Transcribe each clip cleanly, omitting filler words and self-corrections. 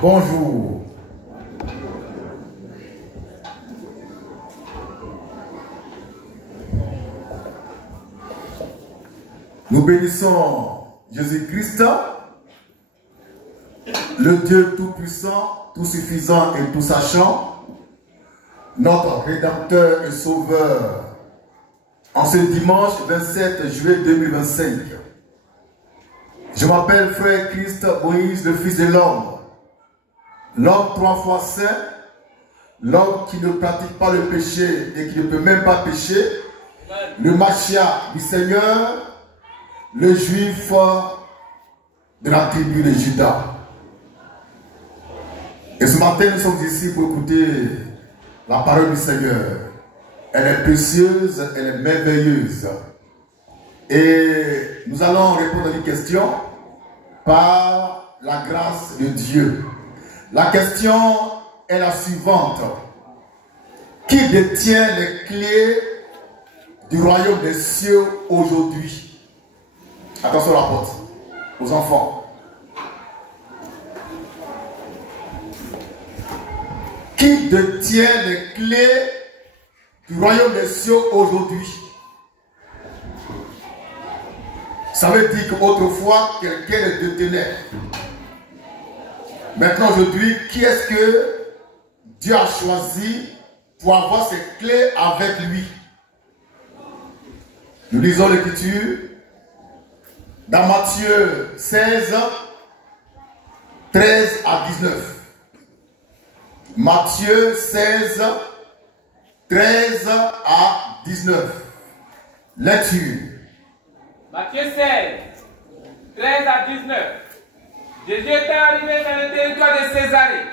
Bonjour. Nous bénissons Jésus-Christ, le Dieu tout-puissant, tout-suffisant et tout-sachant, notre Rédempteur et Sauveur, en ce dimanche 27 juillet 2025. Je m'appelle Frère Christ Moïse, le Fils de l'homme, l'homme 3 fois saint, l'homme qui ne pratique pas le péché et qui ne peut même pas pécher, le Mashiach du Seigneur, le juif de la tribu de Juda. Et ce matin, nous sommes ici pour écouter la parole du Seigneur. Elle est précieuse, elle est merveilleuse. Et nous allons répondre à une question par la grâce de Dieu. La question est la suivante. Qui détient les clés du royaume des cieux aujourd'hui? Attention à la porte, aux enfants. Qui détient les clés du royaume des cieux aujourd'hui? Ça veut dire qu'autrefois, quelqu'un les détenait. Maintenant, aujourd'hui, qui est-ce que Dieu a choisi pour avoir ces clés avec lui? Nous lisons l'Écriture dans Matthieu 16, 13 à 19. Matthieu 16, 13 à 19. Lecture. Matthieu 16, 13 à 19. Jésus était arrivé dans le territoire de Césarée,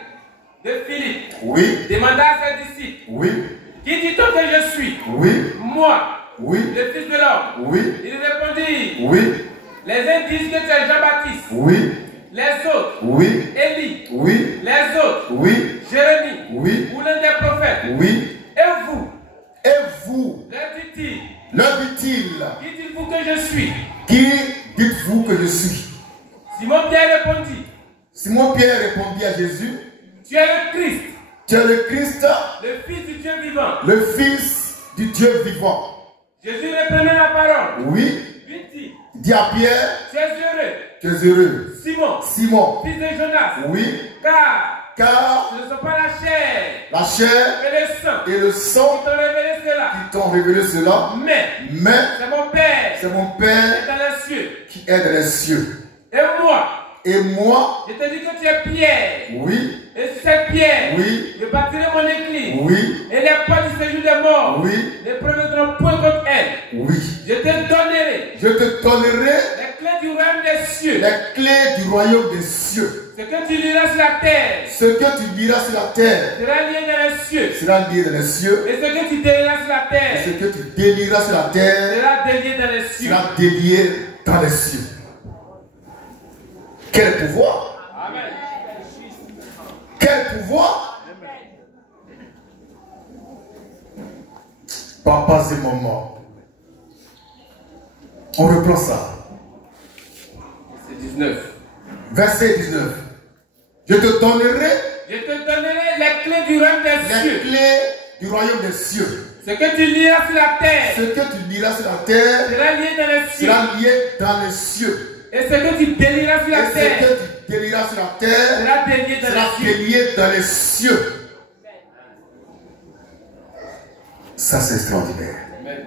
de Philippe. Oui. Demanda à ses disciples. Oui. Qui dit-on que je suis? Oui. Moi. Oui. Le Fils de l'homme. Oui. Il répondit. Oui. Les uns disent que tu es Jean-Baptiste. Oui. Les autres. Oui. Élie. Oui. Les autres. Oui. Jérémie. Oui. Ou l'un des prophètes. Oui. Et vous? Et vous? Leur dit-il. Leur dit-il. Qui dites-vous que je suis? Qui dites-vous que je suis? Simon Pierre répondit. Simon Pierre répondit à Jésus. Tu es le Christ. Tu es le Christ, Le Fils du Dieu vivant. le Fils du Dieu vivant. Jésus reprenait la parole. Oui. Lui dit. Dis à Pierre. Tu es heureux. Tu es heureux. Simon. Simon. Fils de Jonas. Oui. Car Ce ne sont pas la chair chair et le sang et le sang qui t'ont révélé cela. qui t'ont révélé cela, mais C'est mon Père c'est mon qui est Père dans les cieux. qui est dans les cieux. Et Et moi, je te dis que tu es Pierre. oui, Et sur cette pierre, oui, je bâtirai mon église. oui, Et les portes du séjour des morts oui, ne prévaudront point contre elle. oui. Je te donnerai Je te donnerai les clés du royaume des cieux. les clés du royaume des cieux. Ce que tu liras sur la terre Ce que tu diras sur la terre sera lié dans les cieux. sera lié dans les cieux. Et ce que tu délieras sur la Et terre ce que tu délieras sur la terre sera délié dans les cieux. sera délié dans les cieux. Quel pouvoir! Amen. Quel pouvoir! Papa et maman. On reprend ça. C'est 19. Verset 19. Je te donnerai Les clés du royaume des les cieux. clés du royaume des cieux. Ce que tu liras sur la terre Ce que tu diras sur la terre sera lié dans les cieux. sera lié dans les cieux. Et ce que tu délieras sur Et la ce terre que tu délieras sur la terre sera délié dans sera les cieux. délié dans les cieux. Ça, c'est extraordinaire. Amen.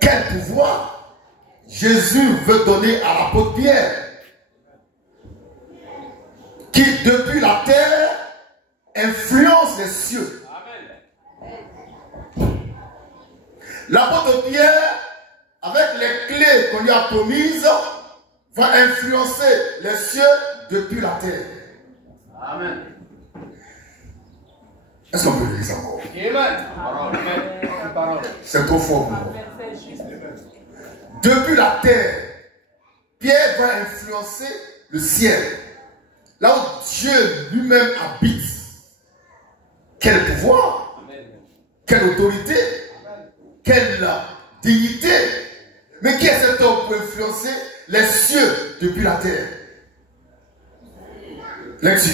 Quel pouvoir Jésus veut donner à l'apôtre Pierre, qui depuis la terre influence les cieux. Amen. L'apôtre Pierre, avec les clés qu'on lui a promises, va influencer les cieux depuis la terre. Amen. Est-ce qu'on peut le lire ça encore? Amen. C'est trop fort pour moi. Depuis la terre, Pierre va influencer le ciel. Là où Dieu lui-même habite. Quel pouvoir, quelle autorité, quelle dignité. Mais qui est cet homme pour influencer les cieux depuis la terre? Lecture.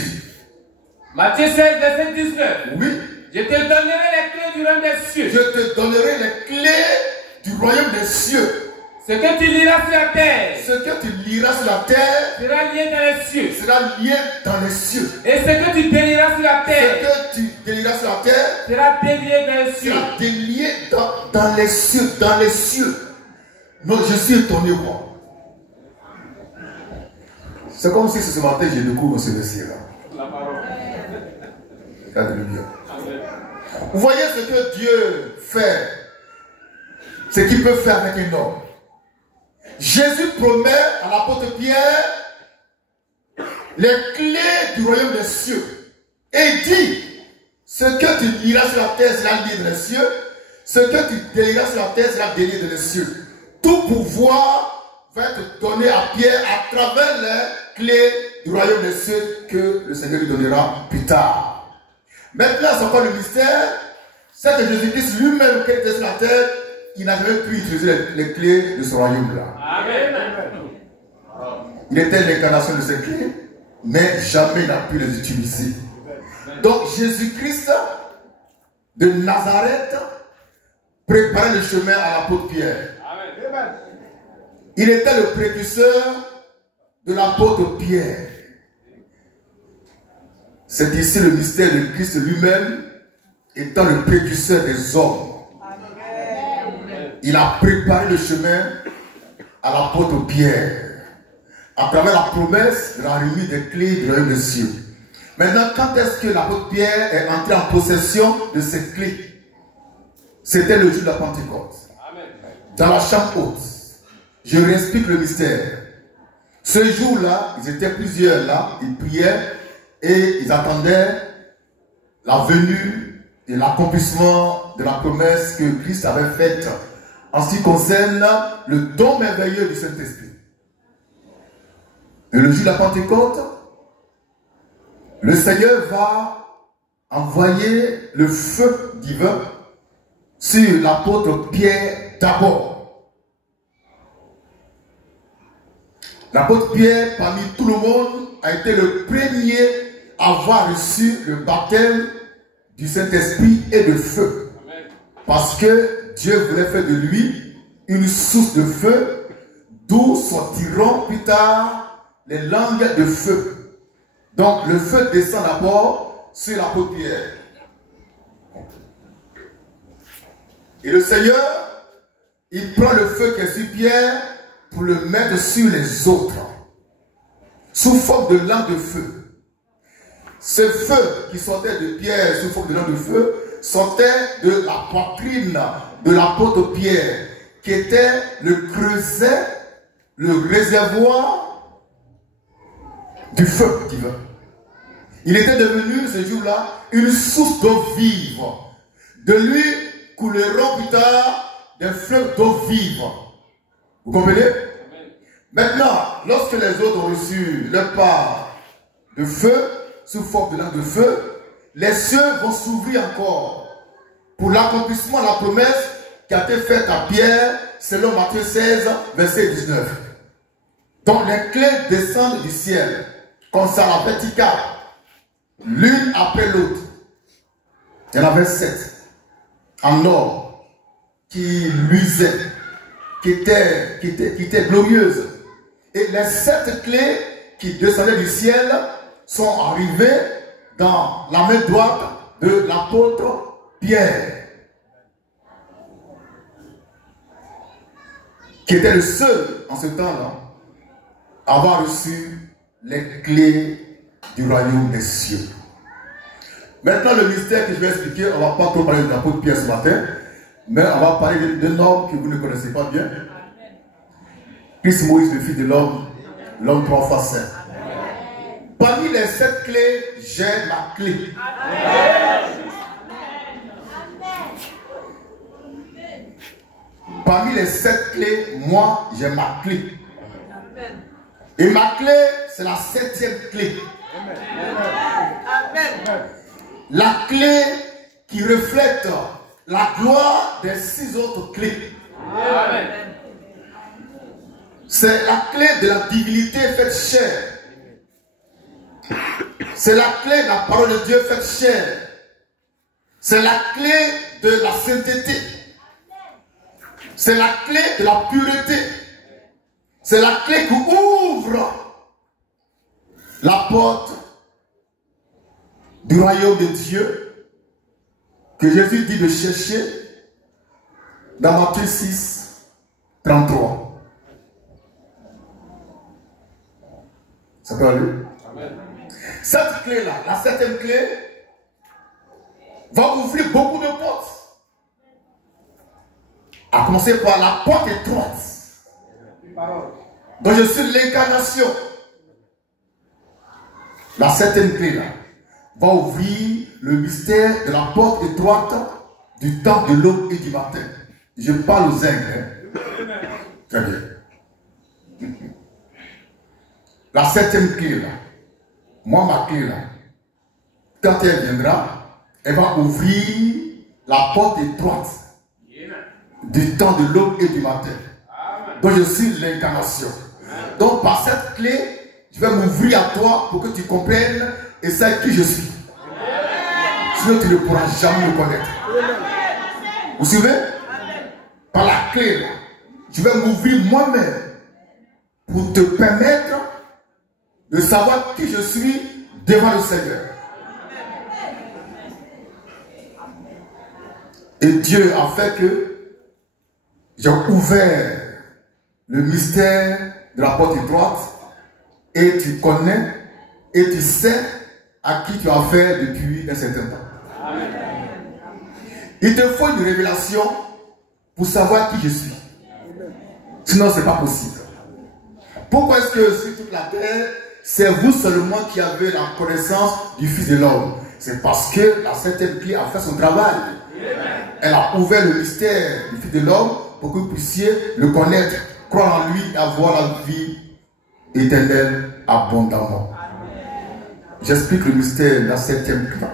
Matthieu 16, verset 19. Oui. Je te donnerai les clés du royaume des cieux. Je te donnerai les clés du royaume des cieux. Ce que tu liras sur la terre. Ce que tu liras sur la terre sera lié dans les cieux. Sera lié dans les cieux. Et ce que tu délieras sur la terre. Ce que tu délieras sur la terre sera délié dans les cieux. Sera délié dans les cieux. Dans les cieux. Non, je suis étonné, moi. C'est comme si ce matin je découvre ce verset-là. La parole. Regardez-le bien. Vous voyez ce que Dieu fait, ce qu'il peut faire avec un homme. Jésus promet à l'apôtre Pierre les clés du royaume des cieux. Et dit, ce que tu liras sur la terre sera lié dans les cieux, ce que tu délieras sur la terre sera délié dans les cieux. Tout pouvoir va être donné à Pierre à travers les clés du royaume des cieux que le Seigneur lui donnera plus tard. Maintenant, c'est encore le mystère, c'est que Jésus-Christ lui-même, qui était sur la terre, il n'a jamais pu utiliser les clés de ce royaume-là. Amen. Il était l'incarnation de ces clés, mais jamais il n'a pu les utiliser. Donc Jésus-Christ de Nazareth préparait le chemin à l'apôtre Pierre. Amen. Il était le précurseur de l'apôtre Pierre. C'est ici le mystère de Christ lui-même étant le précurseur des hommes. Il a préparé le chemin à l'apôtre Pierre à travers la promesse de la remise des clés du royaume des cieux. Maintenant, quand est-ce que l'apôtre Pierre est entré en possession de ces clés? C'était le jour de la Pentecôte. Dans la chambre haute. Je réexplique le mystère. Ce jour-là, ils étaient plusieurs là, ils priaient et ils attendaient la venue et l'accomplissement de la promesse que Christ avait faite en ce qui concerne le don merveilleux du Saint-Esprit. Et le jour de la Pentecôte, le Seigneur va envoyer le feu divin sur l'apôtre Pierre d'abord. L'apôtre Pierre, parmi tout le monde, a été le premier à avoir reçu le baptême du Saint-Esprit et de feu. Parce que Dieu voulait faire de lui une source de feu, d'où sortiront plus tard les langues de feu. Donc le feu descend d'abord sur l'apôtre Pierre. Et le Seigneur, il prend le feu qui est sur Pierre pour le mettre sur les autres, sous forme de langue de feu. Ce feu qui sortait de Pierre sous forme de langue de feu sortait de la poitrine de l'apôtre Pierre, qui était le creuset, le réservoir du feu divin. Il était devenu ce jour-là une source d'eau vive. De lui couleront plus tard des fleuves d'eau vive. Vous comprenez? Maintenant, lorsque les autres ont reçu leur part de feu, sous forme de langue de feu, les cieux vont s'ouvrir encore pour l'accomplissement de la promesse qui a été faite à Pierre selon Matthieu 16, verset 19. Donc les clés descendent du ciel, comme ça à la verticale, l'une après l'autre. Il y en avait 7 en or qui luisaient, qui étaient glorieuses. Et les 7 clés qui descendaient du ciel sont arrivées dans la main droite de l'apôtre Pierre, qui était le seul en ce temps-là à avoir reçu les clés du royaume des cieux. Maintenant, le mystère que je vais expliquer, on ne va pas trop parler de l'apôtre Pierre ce matin, mais on va parler d'un homme que vous ne connaissez pas bien. Christ Moïse, le fils de l'homme 3 fois saint. Parmi les 7 clés, j'ai ma clé. Parmi les 7 clés, moi, j'ai ma clé. Et ma clé, c'est la 7e clé. La clé qui reflète la gloire des 6 autres clés. C'est la clé de la divinité faite chair. C'est la clé de la parole de Dieu faite chair. C'est la clé de la sainteté. C'est la clé de la pureté. C'est la clé qui ouvre la porte du royaume de Dieu que Jésus dit de chercher dans Matthieu 6, 33. Ça peut aller? Cette clé-là, la septième clé, va ouvrir beaucoup de portes. À commencer par la porte étroite. Donc je suis l'incarnation. La septième clé-là va ouvrir le mystère de la porte étroite du temps de l'aube et du matin. Je parle aux ailes. Très bien. La septième clé-là, moi ma clé-là, quand elle viendra, elle va ouvrir la porte étroite du temps de l'aube et du matin. Donc je suis l'incarnation. Donc par cette clé, je vais m'ouvrir à toi pour que tu comprennes et saches qui je suis. Sinon tu ne pourras jamais me connaître. Vous suivez? Par la clé là, je vais m'ouvrir moi-même pour te permettre de savoir qui je suis devant le Seigneur. Et Dieu a fait que j'ai ouvert le mystère de la porte étroite et tu connais et tu sais à qui tu as affaire depuis un certain temps. Amen. Il te faut une révélation pour savoir qui je suis. Sinon, ce n'est pas possible. Pourquoi est-ce que sur toute la terre, c'est vous seulement qui avez la connaissance du Fils de l'homme? C'est parce que la septième clé a fait son travail. Elle a ouvert le mystère du Fils de l'homme pour que vous puissiez le connaître, croire en lui et avoir la vie éternelle abondamment. J'explique le mystère de la septième clé.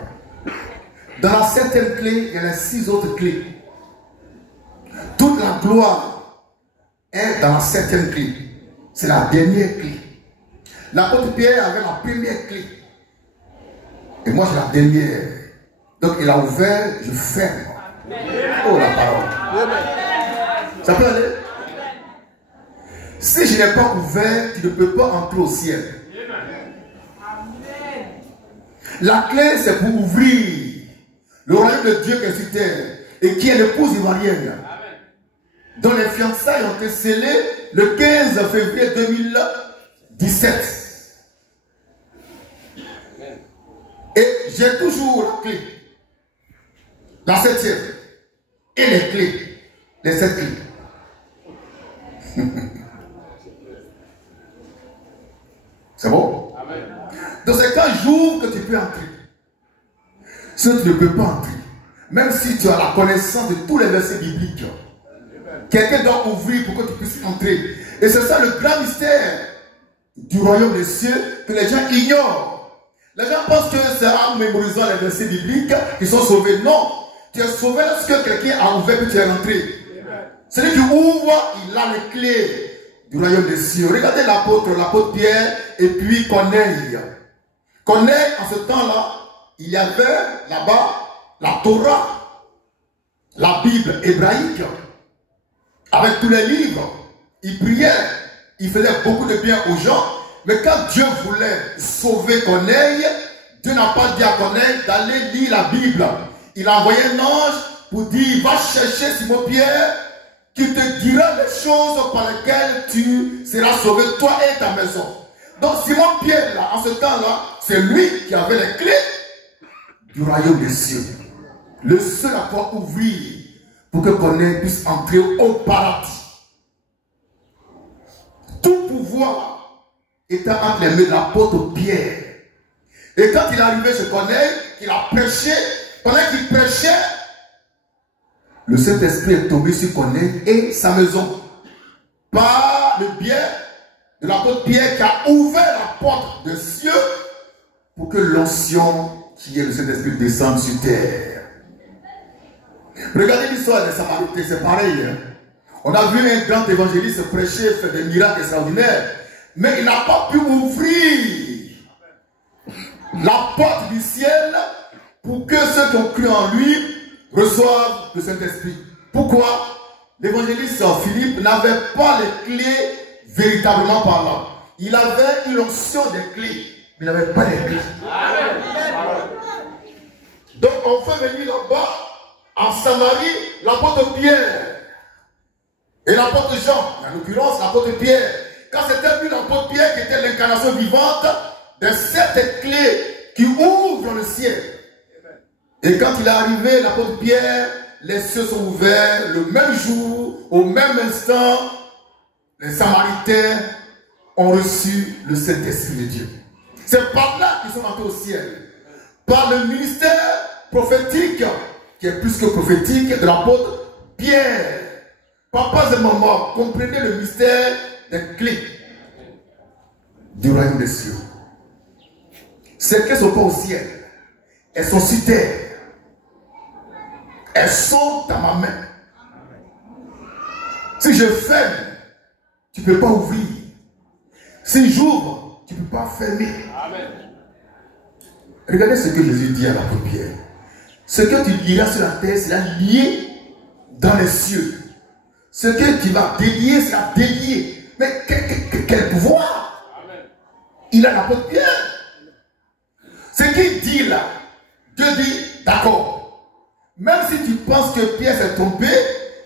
Dans la septième clé, il y a les 6 autres clés. Toute la gloire est dans la septième clé. C'est la dernière clé. L'apôtre Pierre avait la première clé. Et moi j'ai la dernière. Donc il a ouvert, je ferme. Oh la parole. Ça peut aller? Si je n'ai pas ouvert, tu ne peux pas entrer au ciel. La clé c'est pour ouvrir le royaume de Dieu qui est sur terre et qui est l'épouse ivoirienne, dont les fiançailles ont été scellées le 15 février 2017. Et j'ai toujours la clé, la septième, et les clés, les 7 clés. C'est bon? Donc c'est qu'un jour que tu peux entrer. Sinon tu ne peux pas entrer. Même si tu as la connaissance de tous les versets bibliques. Quelqu'un doit ouvrir pour que tu puisses entrer. Et c'est ça le grand mystère du royaume des cieux que les gens ignorent. Les gens pensent que c'est en mémorisant les versets bibliques qu'ils sont sauvés. Non. Tu es sauvé lorsque quelqu'un a ouvert et tu es rentré. Celui qui ouvre, il a les clés du royaume des cieux. Regardez l'apôtre Pierre et puis Corneille. Corneille, en ce temps-là, il y avait là-bas la Torah, la Bible hébraïque, avec tous les livres. Il priait, il faisait beaucoup de bien aux gens. Mais quand Dieu voulait sauver Corneille, Dieu n'a pas dit à Corneille d'aller lire la Bible. Il a envoyé un ange pour dire, va chercher Simon-Pierre, qui te dira les choses par lesquelles tu seras sauvé, toi et ta maison. Donc Simon-Pierre, là, en ce temps-là, c'est lui qui avait les clés du royaume des cieux. Le seul à pouvoir ouvrir pour que Corneille puisse entrer au paradis. Tout pouvoir était entre les mains de l'apôtre Pierre. Et quand il est arrivé chez Corneille, il a prêché, pendant qu'il prêchait, le Saint-Esprit est tombé sur Corneille et sa maison. Par le biais de l'apôtre Pierre qui a ouvert la porte des cieux pour que l'onction qui est le Saint-Esprit descende sur terre. Regardez l'histoire des Samaritains, c'est pareil. Hein? On a vu un grand évangéliste prêcher, faire des miracles extraordinaires, mais il n'a pas pu ouvrir la porte du ciel pour que ceux qui ont cru en lui reçoivent le Saint-Esprit. Pourquoi? L'évangéliste Philippe n'avait pas les clés véritablement parlant. Il avait une onction des clés, mais il n'avait pas les clés. Donc on fait venir là-bas, en Samarie, l'apôtre Pierre et l'apôtre Jean, en l'occurrence l'apôtre Pierre. Quand c'était lui l'apôtre Pierre qui était l'incarnation vivante de cette clé qui ouvre le ciel. Et quand il est arrivé, l'apôtre Pierre, les cieux sont ouverts le même jour, au même instant, les Samaritains ont reçu le Saint-Esprit de Dieu. C'est par là qu'ils sont entrés au ciel. Par le ministère prophétique, qui est plus que prophétique, de l'apôtre Pierre. Papa et maman, comprenez le mystère des clés du royaume des cieux. Ces clés ne sont pas au ciel. Elles sont sur terre. Elles sont dans ma main. Si je ferme, tu ne peux pas ouvrir. Si j'ouvre, tu ne peux pas fermer. Amen. Regardez ce que Jésus dit à l'apôtre Pierre. Ce que tu lieras sur la terre sera lié dans les cieux. Ce que tu vas délier sera délié. Mais quel pouvoir! Amen. Il a l'apôtre Pierre. Ce qu'il dit là, Dieu dit d'accord. Même si tu penses que Pierre s'est trompé,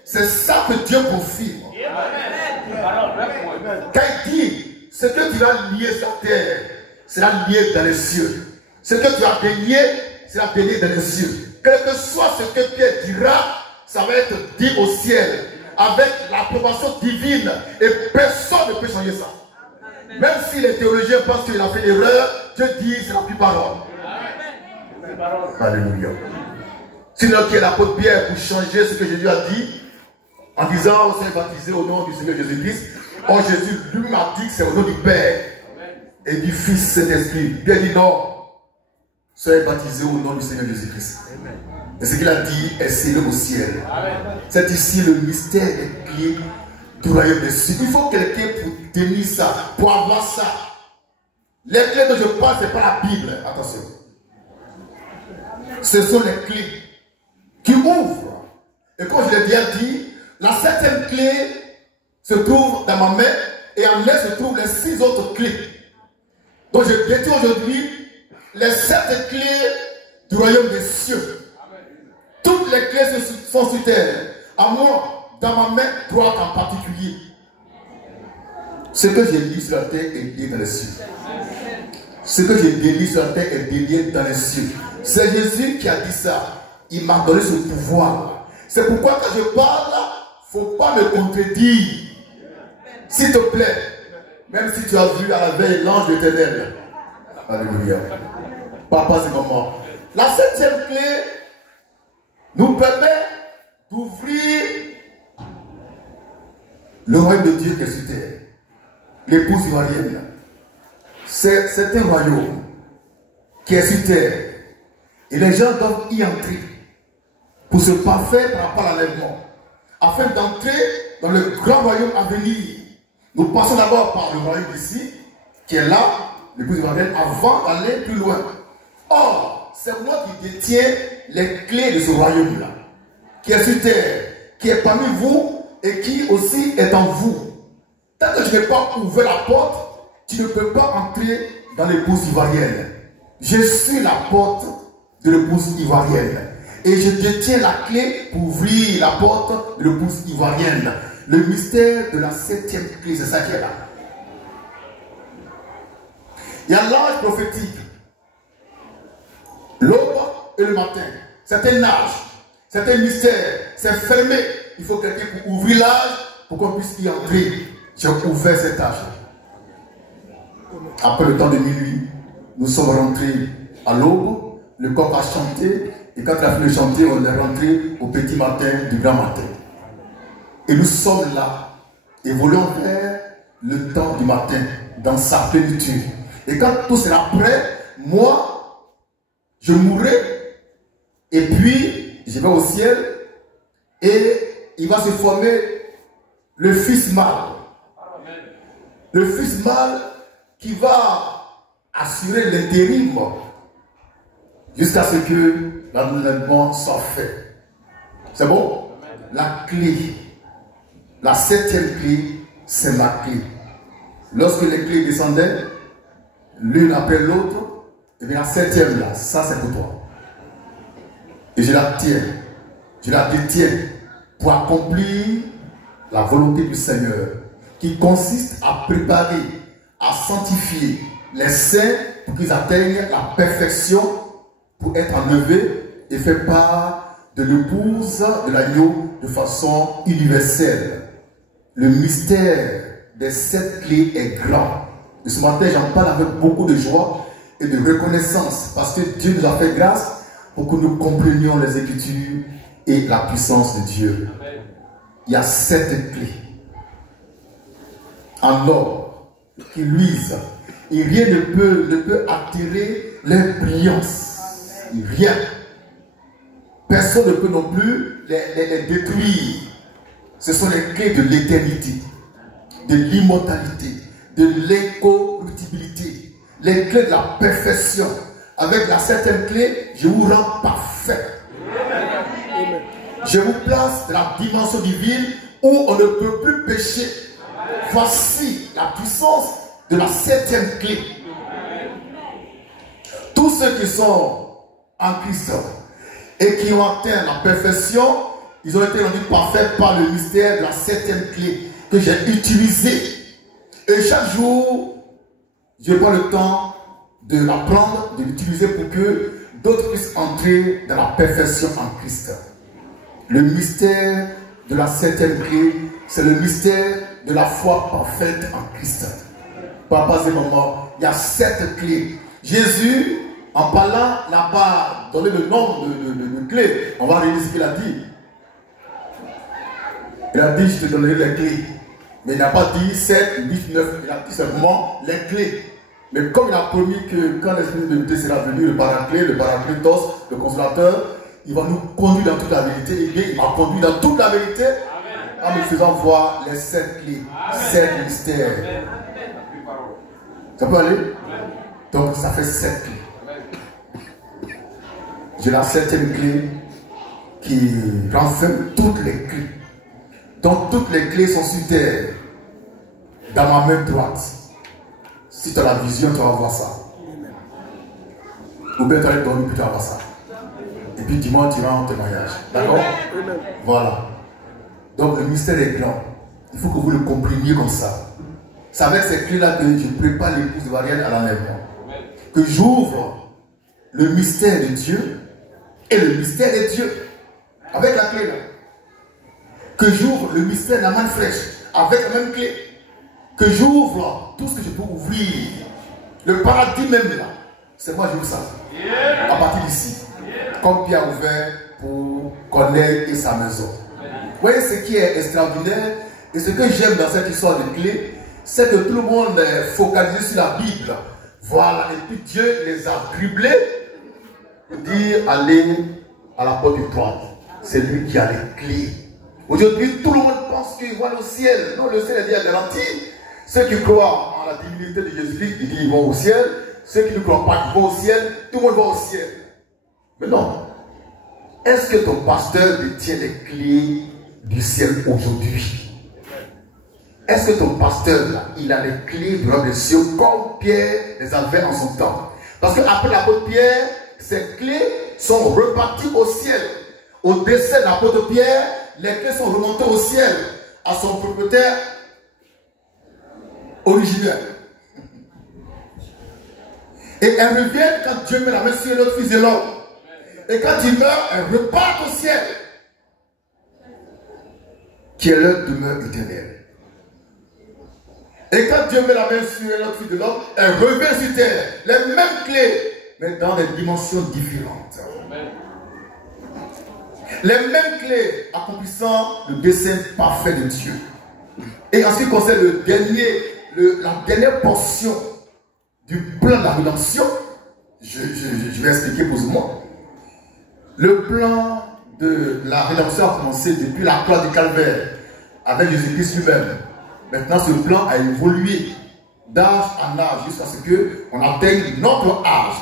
c'est ça que Dieu confirme. Quand il dit, ce que tu vas lier sur la terre sera lié dans les cieux. Ce que tu vas délier sera délié dans les cieux. Quel que soit ce que Pierre dira, ça va être dit au ciel avec l'approbation divine et personne ne peut changer ça. Même si les théologiens pensent qu'il a fait l'erreur, Dieu dit c'est la plus parole. Alléluia. Sinon, qui est l'apôtre Pierre pour changer ce que Jésus a dit en disant on s'est baptisé au nom du Seigneur Jésus-Christ. Or Jésus lui m'a dit que c'est au nom du Père et du Fils Saint-Esprit. Pierre dit non. Soyez baptisés au nom du Seigneur Jésus-Christ. Et ce qu'il a dit est scellé au ciel. C'est ici le mystère des clés du royaume des cieux. Il faut quelqu'un pour tenir ça, pour avoir ça. Les clés dont je parle, ce n'est pas la Bible. Attention. Ce sont les clés qui ouvrent. Et comme je l'ai déjà dit, la septième clé se trouve dans ma main et en elle se trouvent les 6 autres clés. Donc je détruis aujourd'hui les 7 clés du royaume des cieux. Toutes les clés sont sur terre. À moi, dans ma main droite en particulier. Ce que j'ai lu sur la terre est lié dans les cieux. Ce que j'ai délié sur la terre est délié dans les cieux. C'est Jésus qui a dit ça. Il m'a donné ce pouvoir. C'est pourquoi quand je parle, il ne faut pas me contredire. S'il te plaît, même si tu as vu à la veille l'ange éternel. Alléluia. Papa, c'est maman. La 7e clé nous permet d'ouvrir le royaume de Dieu qui est sur terre. L'épouse ivoirienne. C'est un royaume qui est sur terre. Et les gens doivent y entrer pour se parfaire par rapport à l'enlèvement. Afin d'entrer dans le grand royaume à venir. Nous passons d'abord par le royaume ici, qui est là, l'épouse ivoirienne, avant d'aller plus loin. Or, c'est moi qui détiens les clés de ce royaume-là, qui est sur terre, qui est parmi vous et qui aussi est en vous. Tant que je n'ai pas ouvert la porte, tu ne peux pas entrer dans l'épouse ivoirienne. Je suis la porte de l'épouse ivoirienne. Et je détiens la clé pour ouvrir la porte de l'épouse ivoirienne. Le mystère de la 7e clé, c'est ça qui est là. Il y a l'âge prophétique. L'aube et le matin. C'est un âge. C'est un mystère. C'est fermé. Il faut quelqu'un pour ouvrir l'âge pour qu'on puisse y entrer. J'ai ouvert cet âge. Après le temps de minuit, nous sommes rentrés à l'aube. Le coq a chanté. Et quand il a fini de chanter, on est rentré au petit matin du grand matin. Et nous sommes là, évoluons vers le temps du matin, dans sa plénitude. Et quand tout sera prêt, moi, je mourrai, et puis je vais au ciel, et il va se former le fils mâle. Le fils mâle qui va assurer l'intérim jusqu'à ce que l'enlèvement soit fait. C'est bon? La clé, la 7e clé, c'est ma clé. Lorsque les clés descendaient, l'une après l'autre, et bien la 7e là, ça c'est pour toi. Et je la tiens, je la détiens pour accomplir la volonté du Seigneur, qui consiste à préparer, à sanctifier les saints pour qu'ils atteignent la perfection, pour être enlevés et faire part de l'épouse de l'agneau de façon universelle. Le mystère des 7 clés est grand. Et ce matin, j'en parle avec beaucoup de joie et de reconnaissance, parce que Dieu nous a fait grâce pour que nous comprenions les Écritures et la puissance de Dieu. Il y a 7 clés en or qui luisent, et rien ne peut attirer leur brillance. Rien. Personne ne peut non plus les détruire. Ce sont les clés de l'éternité, de l'immortalité, de l'incorruptibilité, les clés de la perfection. Avec la 7e clé, je vous rends parfait. Je vous place dans la dimension divine où on ne peut plus pécher. Voici la puissance de la 7e clé. Tous ceux qui sont en Christ et qui ont atteint la perfection, ils ont été rendus parfaits par le mystère de la 7e clé que j'ai utilisé. Et chaque jour, je prends le temps de l'apprendre, de l'utiliser pour que d'autres puissent entrer dans la perfection en Christ. Le mystère de la 7e clé, c'est le mystère de la foi parfaite en Christ. Papa et maman, il y a 7 clés. Jésus, en parlant, n'a pas donné le nombre de clés. On va réaliser ce qu'il a dit. Il a dit, je te donnerai les clés. Mais il n'a pas dit 7, 8, 9. Il a dit simplement les clés. Mais comme il a promis que quand l'Esprit de vérité sera venu, le Paraclétos, le Consolateur, il va nous conduire dans toute la vérité. Et bien, il m'a conduit dans toute la vérité. En me faisant voir les 7 clés, 7 mystères. Ça peut aller? Donc ça fait 7 clés. J'ai la 7e clé qui renferme toutes les clés. Donc toutes les clés sont sur terre, dans ma main droite. Si tu as la vision, tu vas voir ça. Ou bien tu vas aller dormir, puis tu vas voir ça. Et puis dimanche, tu vas en témoignage. D'accord? Voilà. Donc le mystère est grand. Il faut que vous le compreniez comme ça. C'est avec ces clés-là que je prépare l'épouse de Marianne à l'enlèvement. Que j'ouvre le mystère de Dieu et le mystère de Dieu. Avec la clé là. Que j'ouvre le mystère de la manne fraîche avec la même clé. Que j'ouvre tout ce que je peux ouvrir. Le paradis même là. C'est moi qui ouvre ça. À partir d'ici. Comme Pierre a ouvert pour connaître et sa maison. Vous voyez ce qui est extraordinaire et ce que j'aime dans cette histoire de clés, c'est que tout le monde est focalisé sur la Bible. Voilà, et puis Dieu les a criblés pour dire allez à la porte du trône. C'est lui qui a les clés. Aujourd'hui, tout le monde pense qu'il va au ciel. Non, le ciel est déjà garanti. Ceux qui croient en la divinité de Jésus-Christ, ils disent qu'ils vont au ciel. Ceux qui ne croient pas qu'ils vont au ciel, tout le monde va au ciel. Mais non. Est-ce que ton pasteur détient les clés du ciel aujourd'hui? Est-ce que ton pasteur, là, il a les clés du royaume des cieux comme Pierre les avait en son temps? Parce qu'après l'apôtre Pierre, ces clés sont reparties au ciel. Au décès de l'apôtre Pierre, les clés sont remontées au ciel à son propriétaire originel. Et elles reviennent quand Dieu met la main sur notre fils de l'homme. Et quand il meurt, elles repartent au ciel. Qui est leur demeure éternelle. Et quand Dieu met la main sur notre fils de l'homme, elle revient sur terre. Les mêmes clés, mais dans des dimensions différentes. Les mêmes clés accomplissant le dessein parfait de Dieu. Et en ce qui concerne la dernière portion du plan de la rédemption, je vais expliquer posément. Le plan de la rédemption a commencé depuis la croix du Calvaire, avec Jésus-Christ lui-même. Maintenant, ce plan a évolué d'âge en âge jusqu'à ce qu'on atteigne notre âge,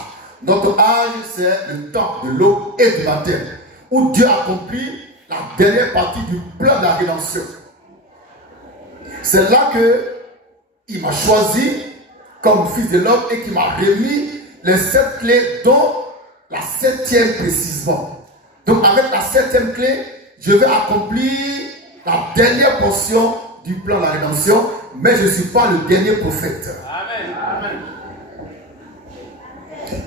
Notre âge, c'est le temps de l'aube et du matin, où Dieu accomplit la dernière partie du plan de la rédemption. C'est là qu'il m'a choisi comme fils de l'homme et qu'il m'a remis les 7 clés, dont la 7e précisément. Donc avec la 7e clé, je vais accomplir la dernière portion du plan de la rédemption, mais je ne suis pas le dernier prophète. Amen. Amen.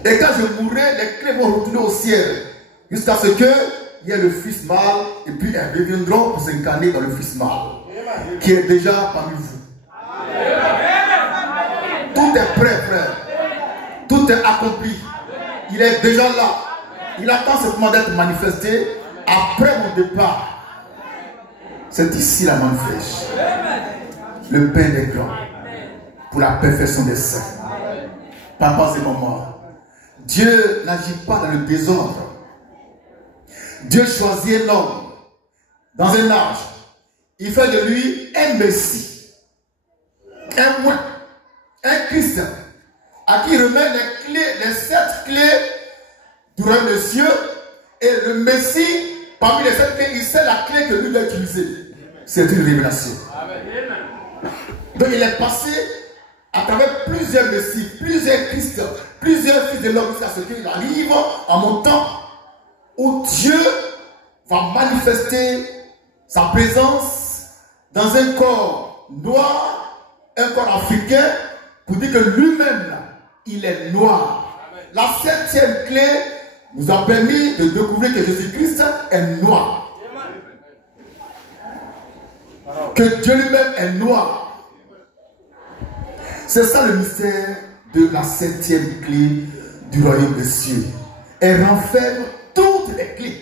Et quand je mourrai, les clés vont retourner au ciel, jusqu'à ce qu'il y ait le Fils mâle, et puis elles reviendront pour s'incarner dans le Fils mâle, qui est déjà parmi vous. Tout est prêt, frère. Tout est accompli. Il est déjà là. Il attend simplement d'être manifesté après mon départ. C'est ici la main fraîche. Le Père des grands. Pour la perfection des saints. Papa et maman. Dieu n'agit pas dans le désordre. Dieu choisit un homme dans un âge. Il fait de lui un Messie, un moi, un Christ, à qui il remet les clés, les 7 clés du royaume des cieux. Et le Messie, parmi les 7 clés, il sait la clé que lui va utiliser. C'est une révélation. Donc il est passé à travers plusieurs Messies, plusieurs Christ, plusieurs fils de l'homme, jusqu'à ce qu'il arrive en mon temps où Dieu va manifester sa présence dans un corps noir, un corps africain, pour dire que lui-même, il est noir. La 7e clé nous a permis de découvrir que Jésus-Christ est noir. Que Dieu lui-même est noir. C'est ça le mystère de la 7e clé du royaume des cieux. Elle renferme toutes les clés.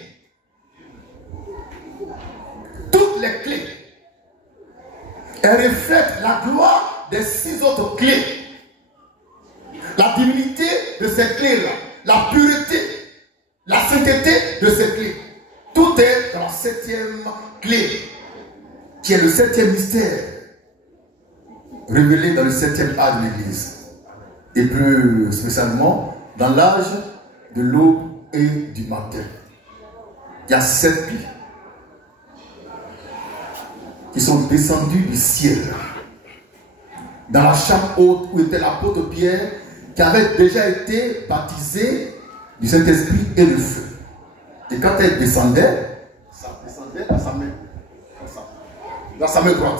Toutes les clés. Elle reflète la gloire des 6 autres clés. La divinité de ces clés-là. La pureté. La sainteté de ces clés. Tout est dans la 7e clé, qui est le 7e mystère révélé dans le 7e âge de l'Église. Et plus spécialement dans l'âge de l'aube et du matin. Il y a 7 clés qui sont descendues du ciel dans la chambre haute où était l'apôtre Pierre, qui avait déjà été baptisé du Saint-Esprit et du feu. Et quand elle descendait, ça descendait dans sa main, comme ça, dans sa main droite.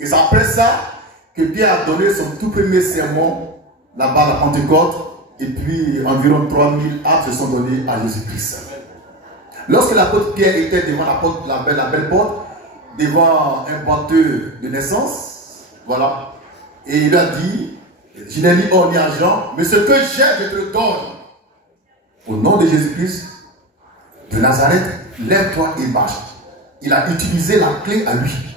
Et c'est après ça que Pierre a donné son tout premier sermon là-bas à la Pentecôte, et puis environ 3000 âmes se sont donnés à Jésus-Christ. Lorsque l'apôtre Pierre était devant la belle porte, devant un boiteux de naissance, voilà, et il a dit, je n'ai ni or ni argent, mais ce que j'ai, je te le donne. Au nom de Jésus-Christ de Nazareth, lève-toi et marche. Il a utilisé la clé à lui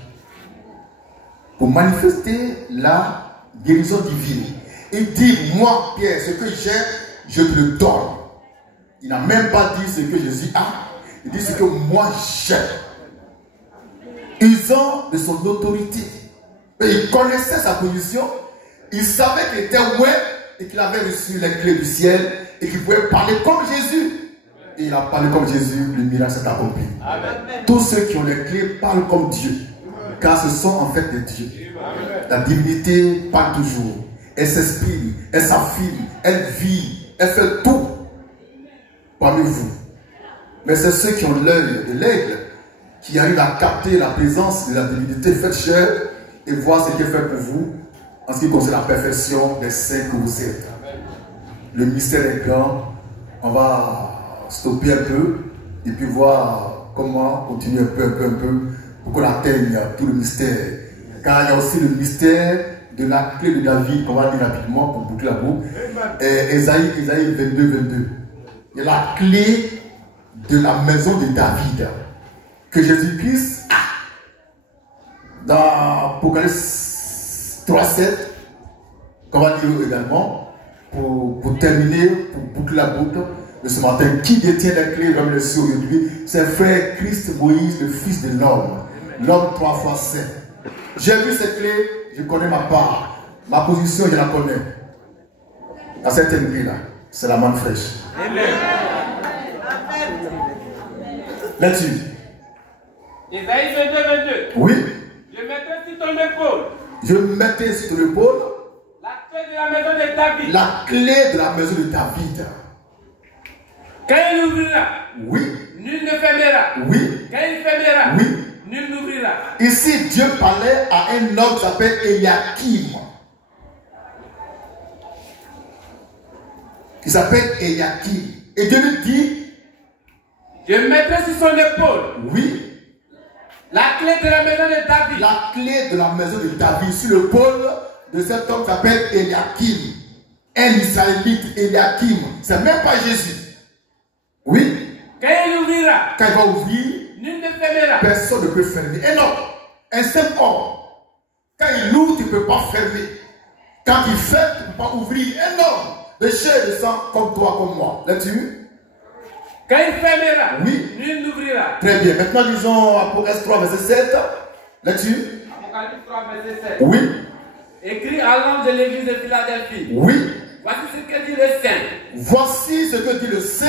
pour manifester la guérison divine. Il dit, moi Pierre, ce que j'ai, je te le donne. Il n'a même pas dit ce que Jésus a. Il dit ce que moi j'ai. Usant de son autorité. Et il connaissait sa position. Il savait qu'il était ouais et qu'il avait reçu les clés du ciel et qu'il pouvait parler comme Jésus. Et il a parlé comme Jésus, le miracle s'est accompli. Amen. Tous ceux qui ont les clés parlent comme Dieu, car ce sont en fait des dieux. Amen. La divinité parle toujours. Elle s'exprime, elle s'affirme, elle vit, elle fait tout parmi vous. Mais c'est ceux qui ont l'œil de l'aigle qui arrivent à capter la présence de la divinité faite chair et voir ce qu'elle fait pour vous en ce qui concerne la perfection des saints que vous êtes. Le mystère est grand. On va stopper un peu et puis voir comment continuer un peu pour qu'on atteigne tout le mystère. Car il y a aussi le mystère de la clé de David qu'on va lire rapidement pour boucler la boucle. Ésaïe 22. Il y a la clé de la maison de David que Jésus-Christ a dans Apocalypse 3:7 qu'on va lire également pour terminer, pour boucler la boucle de ce matin. Qui détient la clé comme le ciel aujourd'hui? C'est frère Christ Moïse, le fils de l'homme 3 fois saint. J'ai vu cette clé, je connais ma part, ma position je la connais, la 7e clé là. C'est la manne fraîche. Amen. Là-dessus. Isaïe 22, 22. Oui. Je mettrai sur ton épaule Je mettais sur ton épaule la clé de la maison de David. la clé de la maison de David. Quand il ouvrira, Oui. nul ne fermera. Oui. Quand il fermera, Oui. nul n'ouvrira. Ici, Dieu parlait à un homme qui s'appelle Eliakim. Qui s'appelle Eliakim. Et Dieu lui dit, Je mettrai sur son épaule oui, la clé de la maison de David. la clé de la maison de David sur l'épaule de cet homme qui s'appelle Eliakim. Un Israélite, Eliakim. C'est même pas Jésus. Oui. Quand il ouvrira, Quand il va ouvrir, nul ne fermera. personne ne peut fermer. Un homme, un simple homme. Quand il ouvre, tu ne peux pas fermer. Quand il ferme, tu ne peux pas ouvrir. Un homme de chair et de sang comme toi, comme moi. Là-dessus. Quand il fermera, Oui. nul n'ouvrira. Très bien. Maintenant, lisons Apocalypse 3, verset 7. Là-dessus. Apocalypse 3, verset 7. Oui. Écrit à l'ange de l'église de Philadelphie. Oui. Voici ce que dit le Saint, Voici ce que dit le Saint,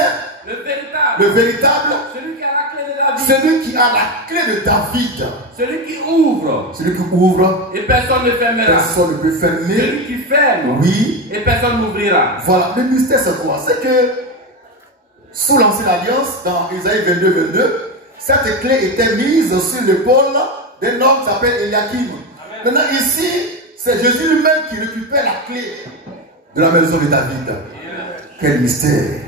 le véritable, le véritable, celui qui a la clé de David, celui qui a la clé de David. celui qui ouvre, Celui qui ouvre, et personne ne fermera. personne ne peut fermer. Celui qui ferme, Oui. et personne n'ouvrira. Voilà, le mystère c'est quoi? C'est que sous l'Ancienne Alliance, dans Isaïe 22, 22, cette clé était mise sur l'épaule d'un homme qui s'appelle Eliakim. Maintenant ici, c'est Jésus lui-même qui récupère la clé de la maison de David. Quel mystère!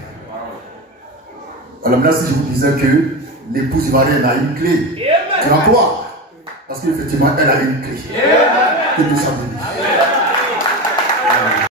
Alors maintenant, si je vous disais que l'épouse ivoirienne a une clé, tu vas croire. Parce qu'effectivement, elle a une clé. Que tout ça bénisse.